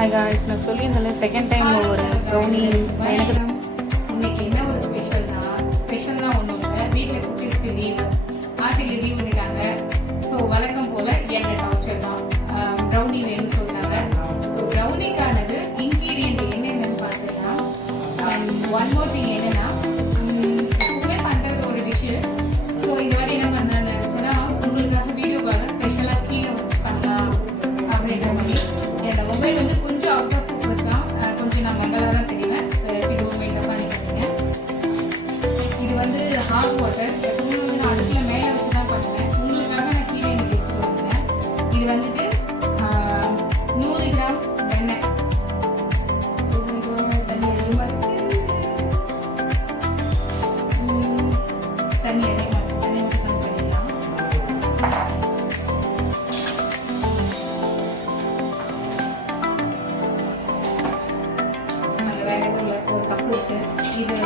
Hi guys, நான் சொல்லியிருந்தேன் second time ஒரு ப்ரௌனி எனக்கு தான். இன்னைக்கு என்ன ஒரு ஸ்பெஷல்னா ஒன்றும் இல்லை. வீட்டில் குட்டீஸ்க்கு லீவு, ஆர்டிகல் லீவ் பண்ணிட்டாங்க. ஸோ வழக்கம் போல் என்ன டார்ச்சர் தான். ப்ரௌனி வேணும்னு சொல்லிட்டாங்க. ஸோ ப்ரௌனிக்கானது இன்க்ரீடியன்ட் என்னென்னு பார்த்தீங்கன்னா, ஒன் மோர் திங் என்னென்னா, எப்பவுமே பண்ணுறது ஒரு டிஷ்ஷு. ஸோ இந்த வாட்டி என்ன பண்ணலான்னு நினச்சேன்னா, உங்களுக்காக வீடியோக்காக ஸ்பெஷலாக கீழே வச்சு பண்ணலாம் அப்படின்ற மாதிரி. என்னோட மொபைல் வந்து கொஞ்சம் அவுட் ஆஃப் ஃபோக்கஸ் தான், கொஞ்சம் நான் மங்களாக தான் தெரியுவேன். வீடியோ பண்ணிக்கிறீங்க. இது வந்து ஹாட் வாட்டர். எப்பவுமே வந்து நான் அடுப்பில் மேலே வச்சு தான் பண்ணுவேன். உங்களுக்காக நான் கீழே எனக்கு எடுத்துட்டு வந்தேன். இது வந்துட்டு 100 கிராம் எண்ணெய். தண்ணி எண்ணெய் மட்டும் பண்ணிடலாம். அங்கே வேற எதுவும் ஒரு கப்பு இருக்கு. இது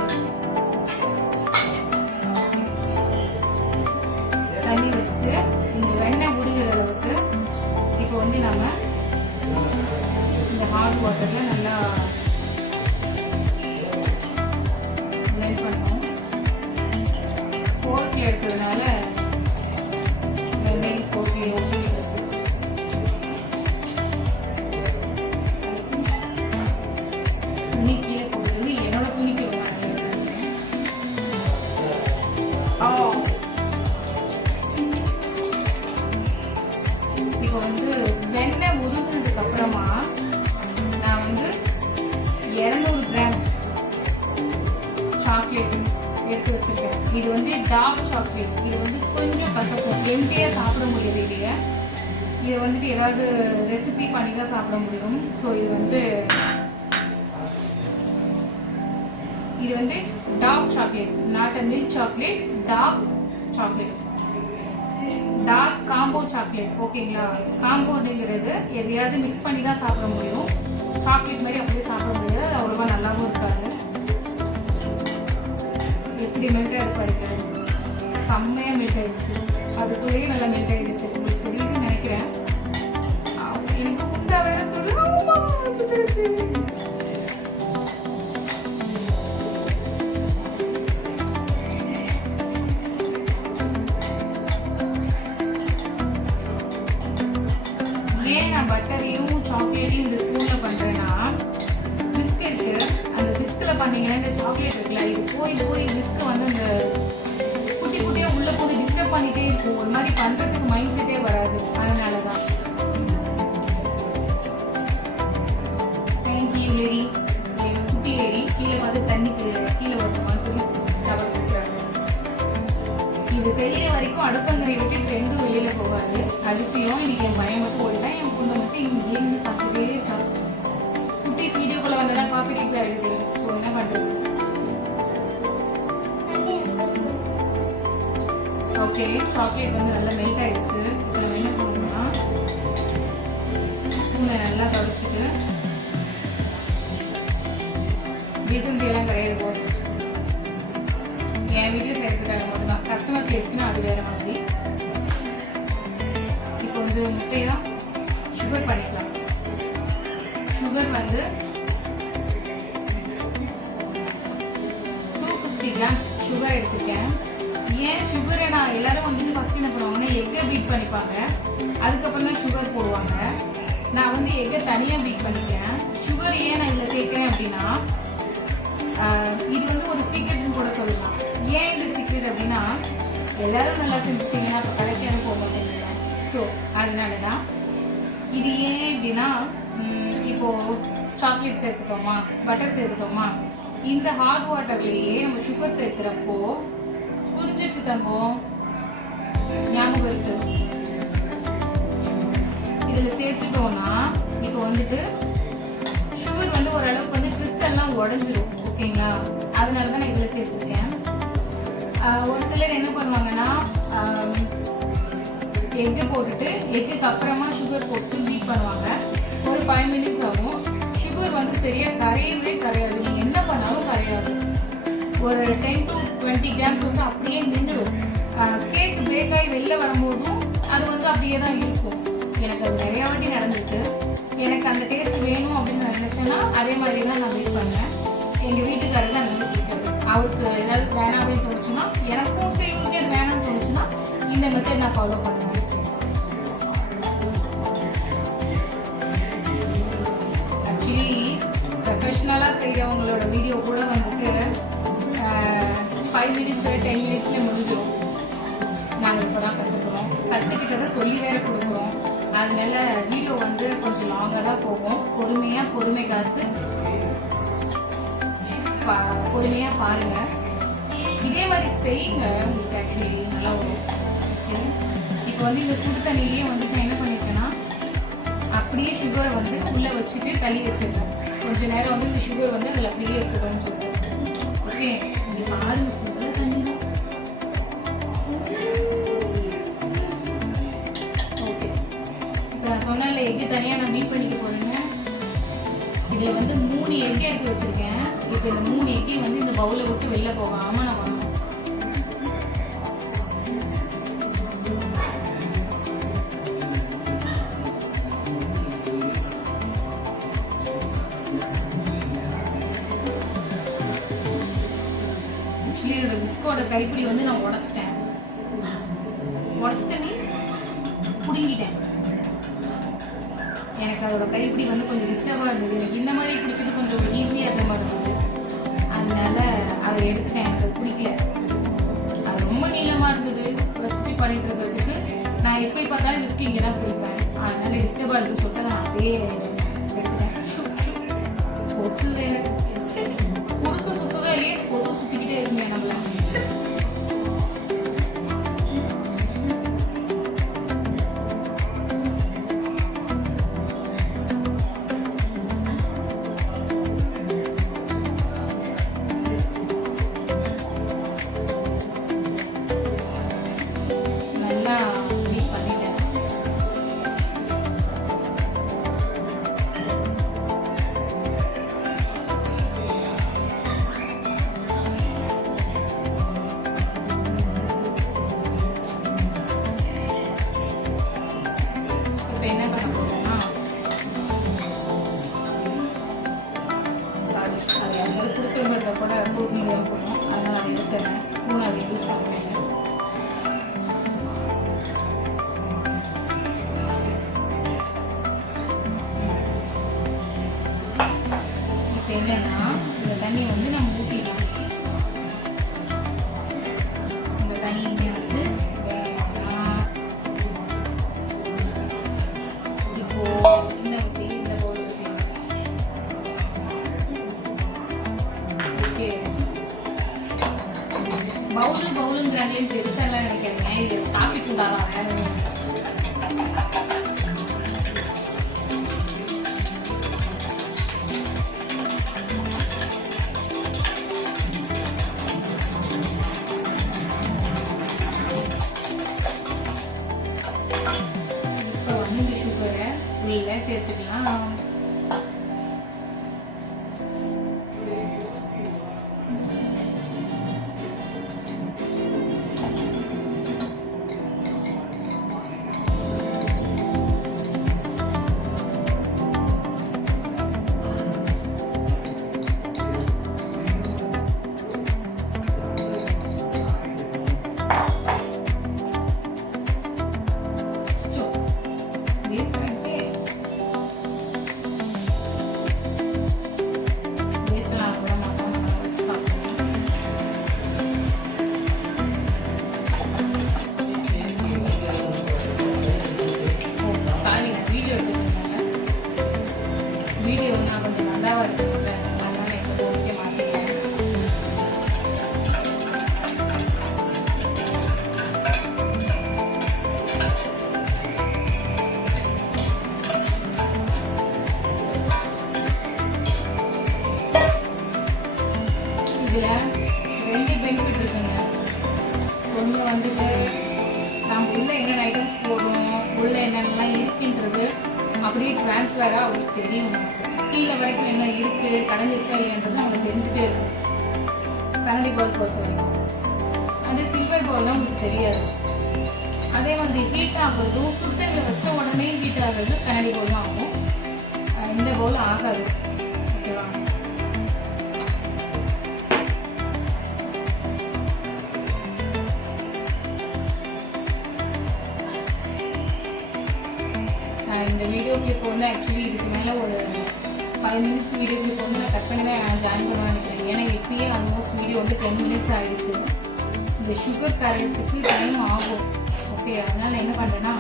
தண்ணி வச்சுட்டு இந்த வெண்ணெய் உருகிற அளவுக்கு இப்போ வந்து நம்ம இந்த ஹாட் வாட்டரில் நல்லா பிளெண்ட் பண்ணோம். ஃபோர்க்கில் எடுக்கிறதுனால வெண்ணெய் ஃபோர்க்கில் ஒட்டி துணி கீழே போடுறது என்னோட துணிக்கு ஒரு மாதிரி இப்போ வந்து வெண்ணெய் உருகுனதுக்கு அப்புறமா நான் வந்து 200 கிராம் சாக்லேட் எடுத்து வச்சிருக்கேன். இது வந்து டார்க் சாக்லேட். இது வந்து கொஞ்சம் கசக்கும், எம்டியா சாப்பிட முடியாது. இதை வந்துட்டு ஏதாவது ரெசிபி பண்ணி தான் சாப்பிட முடியும். ஸோ இது வந்து dark chocolate, not a milk chocolate, dark chocolate, dark compound chocolate. ஓகேங்களா? காம்பவுண்டுங்கிறது எதையாவது மிக்ஸ் பண்ணி தான் சாப்பிட முடியும். சாக்லேட் மாதிரி அப்படியே சாப்பிட முடியாது, அது அவ்வளோவா நல்லாவும் இருக்காது. எப்படி மெல்ட் ஆகிருக்கு படிக்கிறது, செம்மையாக மெல்ட் ஆயிடுச்சு. அதுக்குள்ளேயே நல்லா மெல்ட் ஆயிடுச்சு. உங்களுக்கு தெரியுதுன்னு நினைக்கிறேன். எனக்கு முட்டா வேற சொல்லுச்சு. ஏன் நான் பட்டரையும் சாக்லேட்டையும் இந்த ஸ்பூனில் பண்ணுறேன்னா, விஸ்க் இருக்கு. அந்த விஸ்கில் பண்ணீங்கன்னா இந்த சாக்லேட் இருக்குல்ல, இது போய் விஸ்க்கு வந்து அந்த குட்டி குட்டியாக உள்ளே போய் டிஸ்டர்ப் பண்ணிகிட்டே இருக்கும். ஒரு மாதிரி பண்ணுறதுக்கு மைண்ட் செட்டே வராது. அதனால தான். தேங்க்யூ லேடி, குட்டி லேடி. கீழே பார்த்து தண்ணிக்கு கீழே வரணுமான்னு சொல்லி டவர் கொடுக்குறாங்க. இது செய்கிற வரைக்கும் அடுப்பங்கரை விட்டு ரெண்டும் வெளியில் போகாது. அதிசயம். இன்னைக்கு என் பயம் மட்டும் ஓடிதான், என் பொண்ணு மட்டும் இங்கே இருந்து பார்த்துட்டே இருக்காங்க. குட்டீஸ் வீடியோக்குள்ள வந்தெல்லாம் காப்பி ரைட்ஸ் ஆகிடுது. ஸோ என்ன பண்ணுறது? ஓகே, சாக்லேட் வந்து நல்லா மெல்ட் ஆயிடுச்சு. இப்போ நம்ம என்ன பண்ணணும்னா, ஸ்பூனை நல்லா தொடச்சிட்டு, டீசன்சி எல்லாம் கிடையாது போது. என் வீட்டில் சேர்த்துட்டாங்க மட்டும்தான். கஸ்டமர் கேஸ்க்குன்னா அது வேற மாதிரி. இப்போ வந்து முட்டையா சுகர் பண்ணிக்கலாம். சுகர் வந்து 250 கிராம்ஸ் சுகர் எடுத்துக்கேன். ஏன் சுகரை நான் எல்லாரும் வந்துட்டு ஃபர்ஸ்ட் என்ன பண்ணுவாங்கன்னா, எக்கை பீட் பண்ணிப்பாங்க, அதுக்கப்புறம் தான் சுகர் போடுவாங்க. நான் வந்து எக்கை தனியாக பீட் பண்ணிக்கிறேன். சுகர் ஏன் நான் இதில் சேர்க்கிறேன் அப்படின்னா, இது வந்து ஒரு சீக்ரெட்னு கூட சொல்லலாம். ஏன் இது சீக்ரெட் அப்படின்னா, எல்லாரும் நல்லா செஞ்சுட்டீங்கன்னா இப்போ கடைக்கு போக மாட்டேங்க. ஸோ அதனால தான் இது. ஏன் அப்படின்னா, இப்போது சாக்லேட் சேர்த்துட்டோமா, பட்டர் சேர்த்துட்டோமா, இந்த ஹாட் வாட்டர்லேயே நம்ம சுகர் சேர்த்துறப்போ புரிஞ்சிச்சு தங்கம், ஞாபகம் இருக்கு. இதில் சேர்த்துட்டோம்னா இப்போ வந்துட்டு சுகர் வந்து ஓரளவுக்கு வந்து கிறிஸ்டல்லாம் உடஞ்சிரும். ஓகேங்களா? அதனால தான் நான் இதில் சேர்த்துருக்கேன். ஒரு சிலர் என்ன பண்ணுவாங்கன்னா, எக்கு போட்டுட்டு எக்குக்கு அப்புறமா சுகர் போட்டு பீட் பண்ணுவாங்க. ஒரு 5 மினிட்ஸ் ஆகும். சுகர் வந்து சரியாக கரையவே கரையாது. நீங்கள் என்ன பண்ணாலும் கரையாது. ஒரு 10 to 20 கிராம்ஸ் வந்து அப்படியே நின்றுடும். கேக்கு பேக்காகி வெளில வரும்போதும் அது வந்து அப்படியே தான் இருக்கும். எனக்கு அது நிறையா வாட்டி நடந்துருக்கு. எனக்கு அந்த டேஸ்ட் வேணும் அப்படின்னு அதே மாதிரி தான் நான் வெயிட் பண்ணேன். எங்கள் வீட்டுக்காரருக்கு அந்த மாதிரி பிடிக்காது. அவருக்கு ஏதாவது வேணாம் அப்படின்னு தோணுச்சுன்னா, எனக்கும் செய்வதற்கு அது வேணாம்னு தோணுச்சுன்னா இந்த மெத்தட் நான் ஃபாலோ பண்ணுவேன். ஆக்சுவலி ப்ரொஃபஷ்னலாக செய்கிறவங்களோட வீடியோ கூட வந்துட்டு 5 minutes 10 minutesல முடிஞ்சிடும். நாங்கள் இப்போ தான் கற்றுக்கிட்டதை சொல்லி வேற கொடுக்குறோம். அதனால வீடியோ வந்து கொஞ்சம் லாங்காக தான் போகும். பொறுமை காத்து பொறுமையாக பாருங்கள். இதே மாதிரி செய்யுங்க, உங்களுக்கு ஆக்சுவலி நல்லா வரும். இப்போ வந்து இந்த சுடு தண்ணியிலேயே வந்து நான் என்ன பண்ணியிருக்கேன்னா, அப்படியே சுகரை வந்து உள்ளே வச்சுட்டு தள்ளி வச்சிருக்கேன். கொஞ்சம் நேரம் வந்து இந்த சுகர் வந்து அதில் அப்படியே இருக்கணும்னு சொல்லிட்டு. ஓகே, இங்கே பாருங்க, ஃபுல்லாக தண்ணி தான். ஓகே, இப்போ நான் சொன்னேன்ல எக்கு தனியாக நான் மீட் பண்ணிக்க போகிறேன்னு. இதில் வந்து 3 எக்கு எடுத்து வச்சுருக்கேன். இப்போ இந்த 3 எக்கையும் வந்து இந்த பவுலை விட்டு வெளில போகாமல் நான் பண்ணணும். ஆக்சுவலி என்னோட பிஸ்கோட கைப்பிடி வந்து நான் உடச்சிட்டேன் மீன்ஸ் பிடுங்கிட்டேன். எனக்கு அதோட கைப்பிடி வந்து கொஞ்சம் டிஸ்டர்பாக இருந்தது. எனக்கு இந்த மாதிரி பிடிக்கிறது கொஞ்சம் ஈஸியாக இருந்த மாதிரி இருந்தது. அதனால அதை எடுத்துட்டேன். எனக்கு அது பிடிக்கல. அது ரொம்ப நீளமாக இருந்தது. வச்சுட்டு பண்ணிட்டு இருக்கிறதுக்கு நான் எப்படி பார்த்தாலும் விஸ்கி இங்கே தான் பிடிப்பேன். அதனால டிஸ்டர்பாக இருக்குன்னு சொல்லிட்டு நான் அதே எடுத்துட்டேன். கொசு வேறு கொசு சுத்தவே இல்லையே, கொசு சுற்றிக்கிட்டே இருக்குங்க நம்மள. கூட கொடுக்க முடியாமல் போகணும். அதனால் அதை எடுத்துறேன். ஸ்பூன் அதை யூஸ் பண்ணுவேன். இப்போ என்னன்னா, இந்த தண்ணியை வந்து நம்ம ஊற்றிடலாம். இந்த தண்ணியுமே வந்து இப்போ என்ன ஊற்றி இந்த பவுல் ஊற்றி பவுலுங்கிறாங்களேன்னு பெருசாலாம் நினைக்கிறேங்க. இது காப்பி கூடாதான். இப்போ வந்து இந்த சுகரை உள்ள சேர்த்துக்கலாம். வீடியோ நான் கொஞ்சம் நல்லாவா இருக்குல்ல, அதனால எனக்கு ஓகே மாற்றிக்கிறேன். இதில் 2 பெனிஃபிட் இருக்குங்க. ஒன்று வந்துட்டு நம்ம உள்ள என்னென்ன ஐட்டம்ஸ் போடுறோம், உள்ள என்னென்னலாம் இருக்குன்றது அப்படியே டிரான்ஸ்ஃபராக அவங்களுக்கு தெரியும். நமக்கு கீழே வரைக்கும் என்ன இருக்குது, கடைஞ்சிருச்சா இல்லைன்றது அவங்களுக்கு தெரிஞ்சுட்டே இருக்கும். கரண்டி பவுல் பொறுத்த வரைக்கும் அது சில்வர் பவுல்லாம் உங்களுக்கு தெரியாது. அதே மாதிரி ஹீட் ஆகுறதும் சுடுதண்ணில் வச்ச உடனே ஹீட் ஆகுறது கண்ணாடி பவுல் தான் ஆகும். இந்த பவுல் ஆகாது. வீடியோ கிளிப் வந்து ஆக்சுவலி இதுக்கு மேலே ஒரு 5 மினிட்ஸ் வீடியோ கிளிப் வந்து நான் கட் பண்ணி தான் ஜாயின் பண்ண நினைக்கிறேன். ஏன்னா இப்பயே ஆல்மோஸ்ட் வீடியோ வந்து 10 மினிட்ஸ் ஆகிடுச்சு. இந்த சுகர் கரையிறதுக்கு டைம் ஆகும். ஓகே, அதனால் என்ன பண்ணுறேன்னா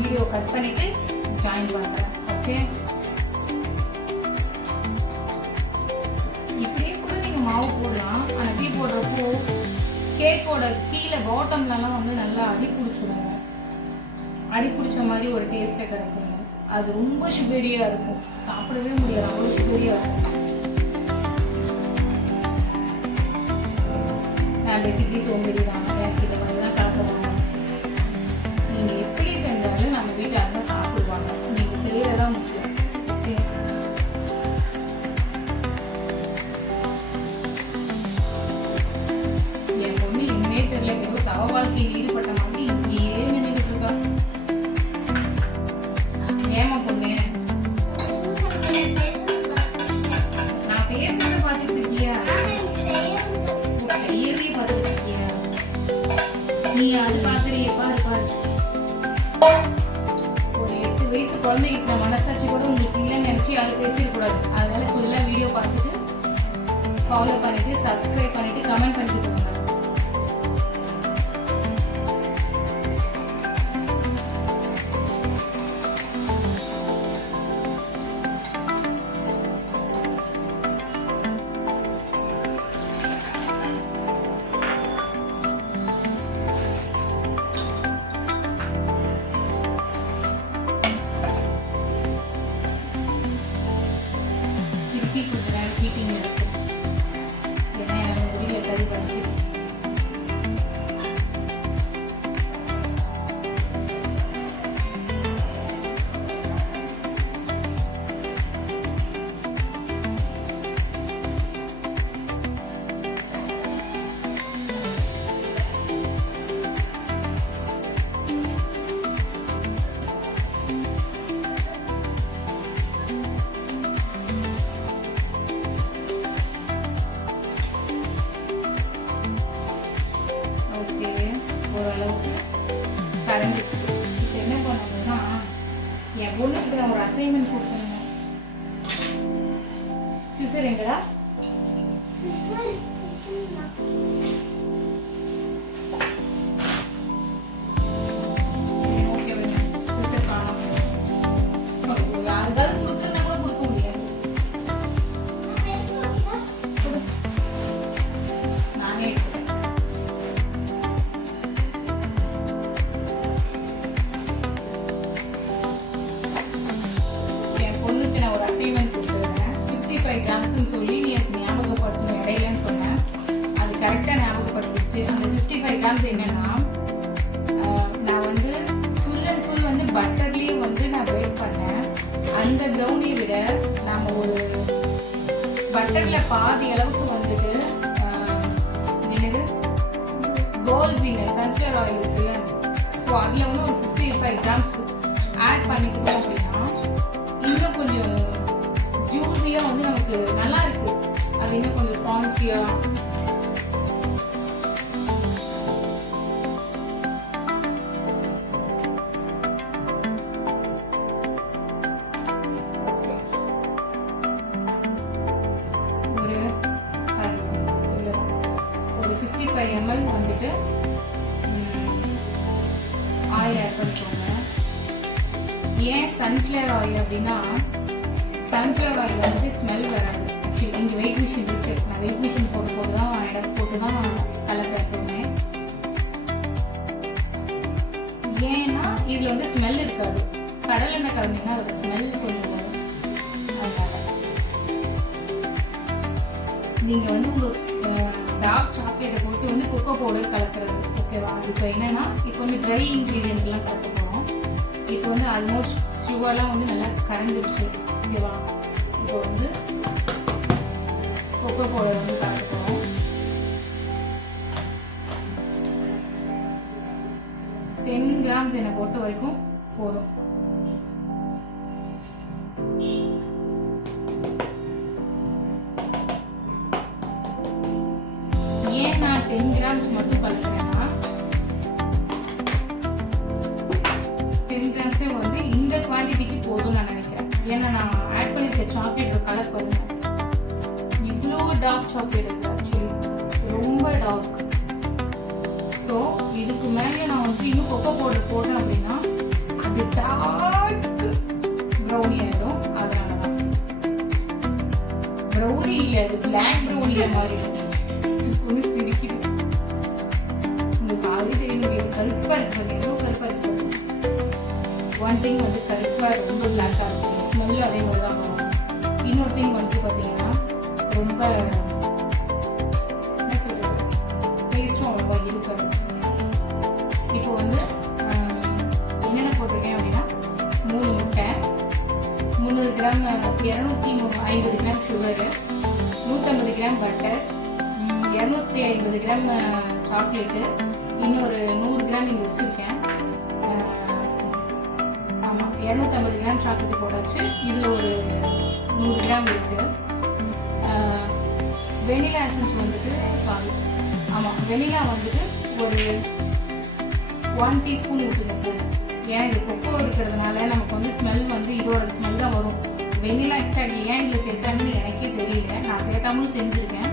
வீடியோ கட் பண்ணிவிட்டு ஜாயின் பண்ணுறேன். ஓகே, இப்படியே கூட நீங்கள் மாவு போடலாம். ஆனால் டீ போடுறப்போ கேக்கோட கீழே பாட்டம்லலாம் வந்து நல்லா அடி பிடிச்சிடுங்க. அடி பிடிச்ச மாதிரி ஒரு டேஸ்ட்டை கிடைக்கும். அது ரொம்ப சுகரியாக இருக்கும், சாப்பிடவே முடியாது, அவ்வளோ சுகரியாக இருக்கும். நான் பேசிக்கலி சோம்பேறி தான், எனக்கு இதை மாதிரி தான் சாப்பிடுவாங்க. நீங்கள் எப்படி செஞ்சாலும் நம்ம வீட்டில் அதெல்லாம் சாப்பிடுவாங்க. நீங்கள் செய்யறதான் முக்கியம். என் பொண்ணு இன்னே தெரியல, ஏதோ தவ வாழ்க்கையில் ஈடுபட்ட மாதிரி இங்கேயே நின்றுட்டு இருக்கா. ஏமா பொண்ணு, நான் பேசுறத பார்த்துட்டு இருக்கியா? கையவே பார்த்துட்டு இருக்கியா? நீ அது பார்க்குறிய பாரு பாரு. ஒரு 8 வயசு குழந்தைகிட்ட மனசாட்சி கூட உங்களுக்கு இல்லைன்னு நினைச்சு யாரும் பேசிடக்கூடாது. அதனால ஃபுல்லாக வீடியோ பார்த்துட்டு ஃபாலோ பண்ணிட்டு சப்ஸ்கிரைப் பண்ணிட்டு கமெண்ட் பண்ணிட்டு போங்க. கொஞ்ச நேரம் ஹீட்டிங் இருக்கு. ஏன்னா எனக்கு முடியல, கறி வரைக்கும். ஓரளவுக்கு கரைஞ்சிச்சு. இப்போ என்ன பண்ணணும்னா என் பொண்ணுக்கு நான் ஒரு அசைன்மெண்ட் கொடுத்துருந்தேன். சிசர் எங்கடா? ஓகே, சிசர் காணும். யாருக்காவது கொடுத்துருந்தா கூட கொடுக்க முடியாது. நானே எடுத்துக்கிறேன். ஒரு அசைன்மெண்ட் கொடுத்துருந்தேன். 55 கிராம்ஸ்ன்னு சொல்லி நீ ஞாபகப்படுத்தணும் இடையிலன்னு சொன்னேன். அது கரெக்டாக ஞாபகப்படுத்திச்சு. அந்த 55 கிராம்ஸ் என்னன்னா, நான் வந்து ஃபுல் அண்ட் ஃபுல் வந்து பட்டர்லேயே வந்து நான் பேக் பண்ணேன். அந்த ப்ரௌனியை விட நம்ம ஒரு பட்டரில் பாதி அளவுக்கு வந்துட்டு என்னது கோல்ட் வினர் சன்ஃப்ளவர் ஆயில் இருக்குல்ல, ஸோ அதில் வந்து ஒரு 55 கிராம்ஸ் ஆட் பண்ணிக்கணும். அப்படின்னா இன்னும் கொஞ்சம் ஜூஸியா வந்து நமக்கு நல்லா இருக்கு. அது இன்னும் கொஞ்சம் ஸ்பான்ஜியா. ஒரு 55 ml வந்துட்டு ஆயில் ஆட் பண்ணிக்கோங்க. ஏன் சன்ஃப்ளவர் ஆயில் அப்படின்னா, சன்ஃப்ளவர் ஆயில் வந்து ஸ்மெல் வராது. ஆக்சுவலி இங்கே வெயிட் மிஷின் இருக்குது. நான் வெயிட் மிஷின் போட்டு தான் இடம் போட்டு தான் கலர் கட்டுவேன். ஏன்னா இதில் வந்து ஸ்மெல் இருக்காது. கடல் எண்ணெய் கலந்தீங்கன்னா அதோட ஸ்மெல் கொஞ்சம் வரும். அதனால நீங்கள் வந்து உங்கள் டார்க் சாக்லேட்டை பொறுத்து வந்து கொக்கோ பவுடர் கலக்கிறது. ஓகேவா? இப்போ என்னன்னா, இப்போ வந்து ட்ரை இன்க்ரீடியன்ட்லாம் கலக்க போகிறோம். இப்போ வந்து ஆல்மோஸ்ட் சுகர்லாம் வந்து நல்லா கரைஞ்சிருச்சு. ஓகேவா? இப்போ வந்து கொக்கோ பவுடர் வந்து கலக்க போகிறோம். 10 கிராம்ஸ் என்னை பொறுத்த வரைக்கும் போதும். ஏன் நான் 10 கிராம்ஸ் மட்டும் கலக்கிறேன்னா, 10 கிராம்ஸே வந்து இந்த குவான்டிட்டிக்கு போதும் ஏன்னா நான் ஆட் பண்ணியிருக்க சாக்லேட் கலர் பாருங்க, இவ்வளோ டார்க் சாக்லேட் இருக்குது. ஆக்சுவலி ரொம்ப டார்க். ஸோ இதுக்கு மேலே நான் வந்து இன்னும் கொக்கோ பவுடர் போட்டேன் அப்படின்னா அது டார்க் ப்ரௌனி ஆகிடும். அதனால தான் ப்ரௌனி இல்லை, அது பிளாக் ப்ரௌனியில் மாறிடும். ஒன்று சிரிக்குது. உங்களுக்கு அது தெரியணும், இது கருப்பாக இருக்கிறது, எவ்வளோ கருப்பாக இருக்கிறது. ஒன் திங் வந்து கருப்பாக ரொம்ப பிளாக்காக இருக்கும், ஸ்மெல்லு அதே மாதிரி தான் வரும். இன்னொரு திங் வந்து பார்த்தீங்கன்னா ரொம்ப என்ன சொல்கிறது, டேஸ்ட்டும் அவ்வளோவா இருக்காது. இப்போ வந்து என்னென்ன போட்டிருக்கேன் அப்படின்னா 3 முட்டை, 300 gram 250 gram sugar, 150 gram butter, 250 gram chocolate, இன்னொரு 100 கிராம் இங்கே வச்சுருக்கேன். ஆமாம், 250 கிராம் சாக்லேட்டு போட்டாச்சு. இதில் ஒரு 100 கிராம் இருக்குது. வெனிலா எசன்ஸ் வந்துட்டு ஆமாம், வெனிலா வந்துட்டு ஒரு 1 டீஸ்பூன் ஊற்றுங்க போதும். ஏன் இது கொக்கோ இருக்கிறதுனால நமக்கு வந்து ஸ்மெல் வந்து இதோட ஸ்மெல் தான் வரும். வெனிலா எக்ஸ்ட்ரா ஏன் இதில் சேர்த்தாங்கன்னு எனக்கே தெரியல. நான் சேர்த்தாமலும் செஞ்சுருக்கேன்.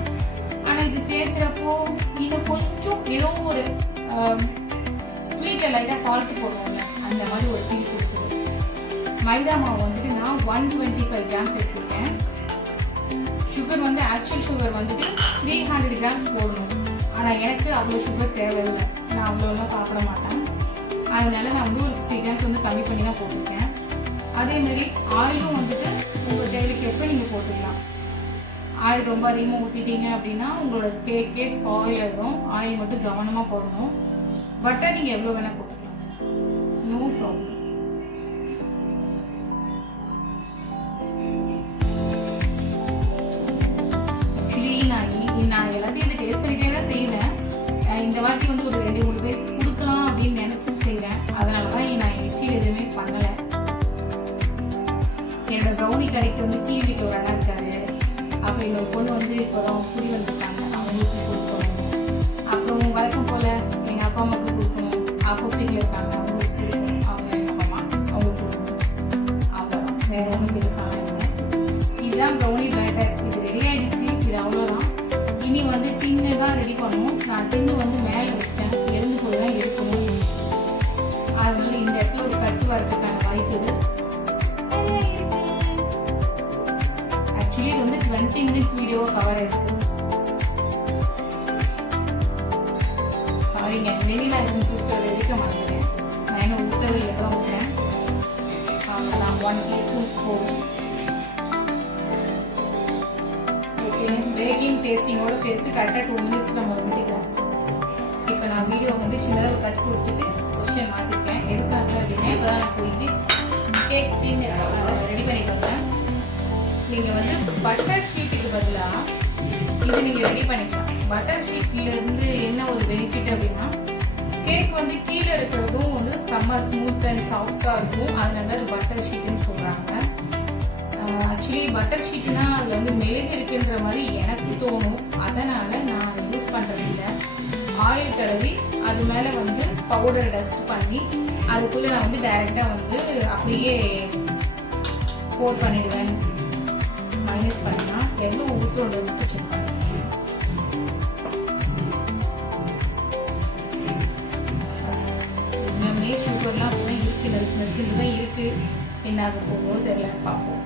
ஆனால் இது சேர்க்குறப்போ இன்னும் கொஞ்சம் ஏதோ ஒரு ஸ்வீட்டில் லைட்டாக சால்ட்டு போடுவோம்ல, அந்த மாதிரி ஒரு ஃபீல் கொடுக்குது. மைதா மாவு வந்துட்டு நான் 125 கிராம்ஸ் எடுத்துருக்கேன். சுகர் வந்து ஆக்சுவல் சுகர் வந்துட்டு 300 கிராம்ஸ் போடணும். ஆனால் எனக்கு அவ்வளோ சுகர் தேவையில்லை, நான் அவ்வளோலாம் சாப்பிட மாட்டேன். அதனால நான் வந்து ஒரு 50 கிராம்ஸ் வந்து கம்மி பண்ணி தான் போட்டிருக்கேன். அதேமாரி ஆயிலும் வந்துட்டு உங்கள் தேவைக்கு எப்போ நீங்கள் போட்டுக்கலாம். ஆயில் ரொம்ப அதிகமாக ஊற்றிட்டீங்க அப்படின்னா உங்களோட கேக்கே ஸ்பாயில் ஆகிடும். ஆயில் மட்டும் கவனமாக போடணும். பட்டர் நீங்கள் எவ்வளோ வேணால் போட்டுக்கலாம், நோ ப்ராப்ளம். ஆக்சுவலி நான் எல்லாத்தையும் இதை டேஸ்ட் பண்ணிட்டே தான் செய்வேன். இந்த வாட்டி வந்து ஒரு 2-3 பேர் கொடுக்கலாம் அப்படின்னு நினச்சி செய்கிறேன். அதனால தான் நான் எச்சில் எதுவுமே பண்ணலை. என்னோட ப்ரௌனி கடைக்கு வந்து கீழ் வீட்டில் ஒரு அண்ணா இருக்காரு. அப்புறம் இன்னொரு பொண்ணு வந்து இப்போ தான் குடி வந்துருக்காங்க, அவங்களுக்கு கொடுக்கணும். அப்புறம் வழக்கம் போல் எங்கள் அப்பா அம்மாவுக்கு கொடுக்கணும். ஆப்போசிட்டில் இருக்காங்க, அவங்களுக்கு கொடுக்கணும். அவங்க எங்கள் அப்பா அம்மா அவங்களுக்கு கொடுக்கணும். அவ்வளோதான், வேற ஒன்றும் பெருசாக இல்லை. இதுதான் ப்ரௌனி பேட்டர். இது ரெடி ஆகிடுச்சு. இது அவ்வளோதான். இனி வந்து டின்னு தான் ரெடி பண்ணணும். நான் டின்னு வந்து மேலே வச்சிட்டேன், எறும்பு போய் தான் எடுக்கணும். அதனால இந்த இடத்துல ஒரு கட்டு வரதுக்கான வாய்ப்பு இது. ஆக்சுவலி இது வந்து 20 மினிட்ஸ் வீடியோ கவர் ஆயிருக்கு. சாரிங்க, வெனிலா எசன்ஸ் ஊற்ற எடுக்க மாட்டேன். நான் என்ன ஊற்றவே இல்லை தான் ஊற்றேன். அவ்வளோதான், 1 டீஸ்பூன் போதும். ஓகே, பேக்கிங் டேஸ்டிங்கோட சேர்த்து கரெக்டாக 2 மினிட்ஸ் நம்ம விட்டுக்கலாம். இப்போ நான் வீடியோ வந்து சின்னதாக கட் கொடுத்துட்டு கொஸ்டின் மாற்றிருக்கேன். எதுக்காக அப்படின்னா இப்போ தான் நான் போயிட்டு கேக் டீன் ரெடி பண்ணிட்டு வந்தேன். நீங்கள் வந்து பட்டர் ஷீட்டுக்கு பதிலாக இது நீங்கள் ரெடி பண்ணிக்கலாம். பட்டர் ஷீட்லேருந்து என்ன ஒரு பெனிஃபிட் அப்படின்னா கேக் வந்து கீழே இருக்கிறதும் வந்து செம்ம ஸ்மூத் அண்ட் சாஃப்டாக இருக்கும். அதனால அது பட்டர் ஷீட்டுன்னு சொல்கிறாங்க. ஆக்சுவலி பட்டர் ஷீட்னா அதில் வந்து மெழுகு இருக்குன்ற மாதிரி எனக்கு தோணும். அதனால் நான் அதை யூஸ் பண்ணுறது இல்லை. ஆயில் தடவி அது மேலே வந்து பவுடர் டஸ்ட் பண்ணி அதுக்குள்ளே நான் வந்து டைரெக்டாக வந்து அப்படியே கோட் பண்ணிடுவேன். மைனஸ் பண்ணினா எவ்வளோ ஊற்றோட ஊற்றி செக் பண்ணுவேன். இன்னுமே சுகர்லாம் அப்படிதான் இருக்குது, நறுக்கு தான் இருக்குது. என்ன ஆக போகுதோ தெரியல, பார்ப்போம்.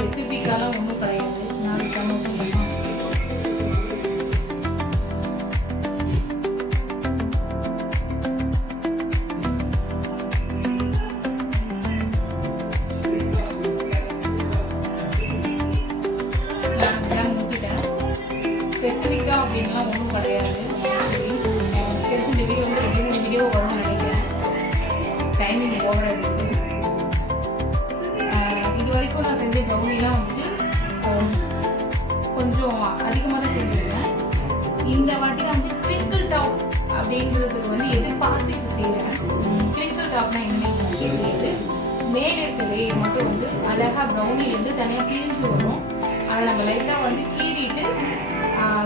ஸ்பெசிஃபிக்காலாம் ஒன்றும் கிடையாது. நான் பண்ண முடியுமா ஊற்றிட்டேன். ஸ்பெசிஃபிக்காக அப்படின்லாம் ஒன்றும் கிடையாது. தெரிஞ்சு இந்த வீடியோ வந்து 2-3 வீடியோ வரும்னு நினைக்கிறேன். டைமிங் ஓவர் ஆகிடுச்சு. இது வரைக்கும் நான் செஞ்ச ப்ரௌனிலாம் வந்துட்டு இந்த வாட்டி தான் வந்து ட்விங்கிள் டாப் அப்படிங்கிறதுக்கு வந்து எதிர்பார்த்து இது செய்கிறேன். ட்விங்கிள் டாப்னா என்னன்னு தெரியாது. மேலே இருக்க லேயர் மட்டும் வந்து அழகாக ப்ரௌனிலேருந்து தனியாக பிரிஞ்சு வரும். அதை நம்ம லைட்டாக வந்து கீறிட்டு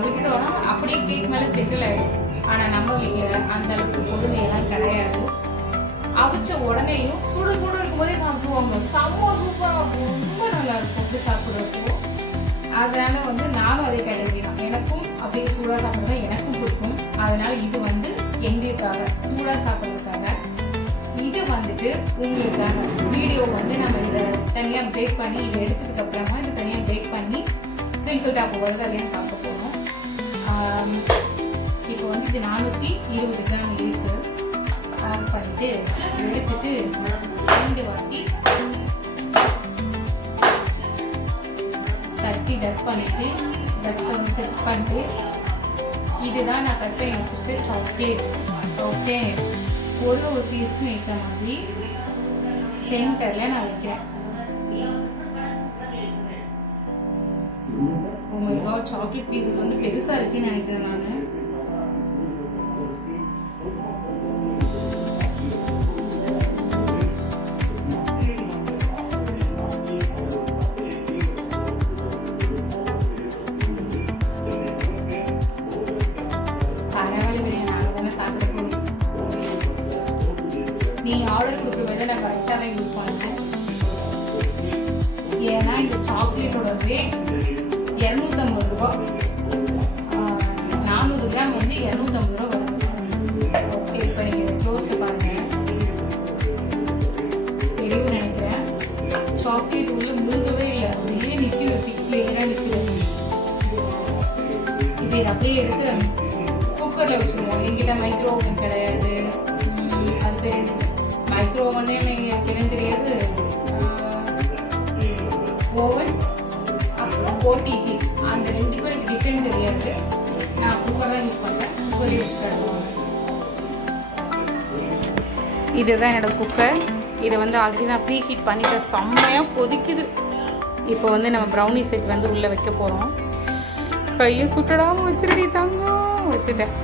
விட்டுட்டோம்னா அப்படியே கேக் மேலே செட்டில் ஆகிடும். ஆனால் நம்ம வீட்டில் அந்த அளவுக்கு பொறுமையெல்லாம் கிடையாது. அவிச்ச உடனேயும் சுட சுட இருக்கும்போதே சாப்பிடுவாங்க. செம்ம சூப்பராக இருக்கும், ரொம்ப நல்லா இருக்கும் அப்படி சாப்பிட்றப்போ. அதனால வந்து நானும் அதே கேட்டகரி தான். எனக்கும் அப்படியே சூடாக சாப்பிட்றது எனக்கும் பிடிக்கும். அதனால இது வந்து எங்களுக்காக சூடாக சாப்பிட்றதுக்காக. இது வந்துட்டு உங்களுக்காக வீடியோ வந்து நம்ம இதை தனியாக பேக் பண்ணி இதை எடுத்ததுக்கு அப்புறமா இதை தனியாக பேக் பண்ணி ட்விங்கிள் டாப் வருதாலையும் பார்க்க போகிறோம். இப்போ வந்து இது 420 கிராம் இருக்கு. ஆஃப் பண்ணிட்டு எடுத்துட்டு 2 வாட்டி தட்டி டஸ்ட் பண்ணிட்டு டஸ்ட்டை வந்து செட் பண்ணிட்டு இதுதான் நான் கட் பண்ணி வச்சுருக்கேன் சாக்லேட். ஓகே, ஒரு பீஸ்க்கு ஏற்ற மாதிரி சென்டரில் நான் வைக்கிறேன். Oh my god, chocolate pieces வந்து பெருசாக இருக்குன்னு நினைக்கிறேன் நான். நீ ஆர்டர் கொடுக்குறது நான் கரெக்டாக தான் யூஸ் பண்ணுறேன். ஏன்னா இந்த சாக்லேட்டோட ரேட் 250 ரூபா. 400 கிராம் வந்து 250 ரூபா வருது. ஓகே, இப்போ நீங்கள் க்ளோஸில் பாருங்கள், தெரியும் நினைக்கிறேன். சாக்லேட் உள்ள முழுகவே இல்லை, அப்படியே நிற்கிது, கிளியராக நிற்கிது. இதை அப்படியே எடுத்து குக்கரில் வச்சுருவோம். என்கிட்ட மைக்ரோ ஓவன் கிடையாது. அது பேர் மைக்ரோ ஓவனே எனக்கு தெரியாது. ஓவன் அப்புறம் ஓடிஜி அந்த 2க்கும் எனக்கு டிஃப்ரெண்ட் தெரியாது. நான் குக்கர் தான் யூஸ் பண்ணுறேன். குக்கர் யூஸ் பண்ணுவேன். இதுதான் என்னோடய குக்கர். இதை வந்து ஆல்ரெடி நான் ப்ரீ ஹீட் பண்ணிட்டேன். செம்மையாக கொதிக்குது. இப்போ வந்து நம்ம ப்ரௌனி செட் வந்து உள்ளே வைக்க போகிறோம். கையை சுட்டடாமல் வச்சுருடி தங்கம். வச்சுட்டேன்.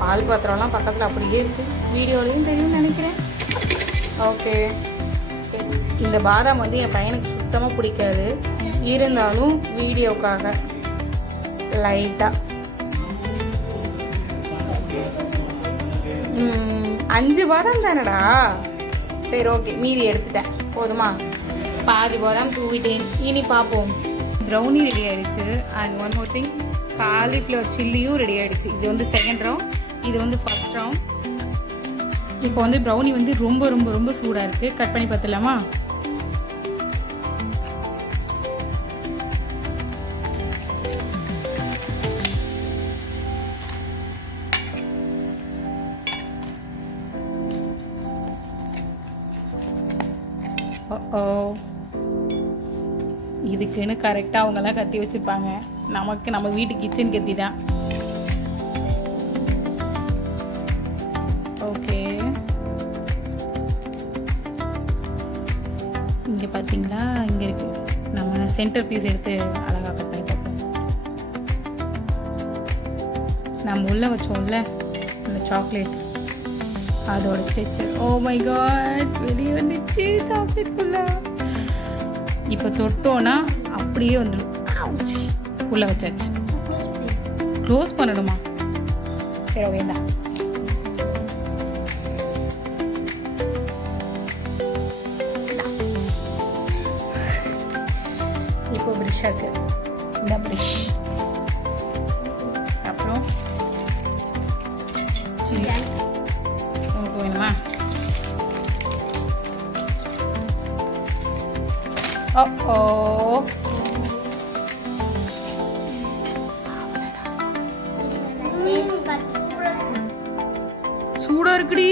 பால் பாத்திரம்லாம் பக்கத்தில் அப்படியே இருக்குது. வீடியோலையும் தெரியும்னு நினைக்கிறேன். ஓகே, இந்த பாதாம் வந்து என் பையனுக்கு சுத்தமாக பிடிக்காது. இருந்தாலும் வீடியோக்காக லைட்டாக 5 பாதாம் தானடா. சரி, ஓகே, மீதி எடுத்துட்டேன். போதுமா? பாதி பாதாம் தூவிட்டேன். இனி பார்ப்போம். ப்ரௌனி ரெடி ஆகிடுச்சு. And one more thing, cauliflower சில்லியும் ரெடி ஆகிடுச்சு. இது வந்து செகண்ட் ரவுண்ட், இது வந்து ஃபர்ஸ்ட் ரவுண்ட். இப்போ வந்து ப்ரௌனி வந்து ரொம்ப ரொம்ப ரொம்ப சூடாக இருக்குது. கட் பண்ணி பார்த்துலாமா? ஓ, இதுக்குன்னு கரெக்டாக அவங்கெல்லாம் கத்தி வச்சுருப்பாங்க. நமக்கு நம்ம வீட்டு கிச்சன் கத்தி தான். ஓகே, இங்கே பார்த்தீங்களா, இங்கே இருக்குது. நம்ம சென்டர் பீஸ் எடுத்து அழகாக கட் பண்ணி பார்ப்போம். நம்ம உள்ளே வச்சோம்ல அந்த சாக்லேட், அதோட ஸ்ட்ரெச்சர். ஓ மை காட், வெளியே வந்துச்சு சாக்லேட் ஃபுல்லாக. இப்போ தொட்டோன்னா அப்படியே வந்துடும். உள்ளே வச்சாச்சு. க்ளோஸ் பண்ணணுமா? சரி, வேண்டாம். இப்போ ப்ரிஷ்ஷாக்கு இந்த ப்ரிஷ், அப்புறம் சில்லி உங்களுக்கு வேணுமா? ஓ, சூடா இருக்குடி.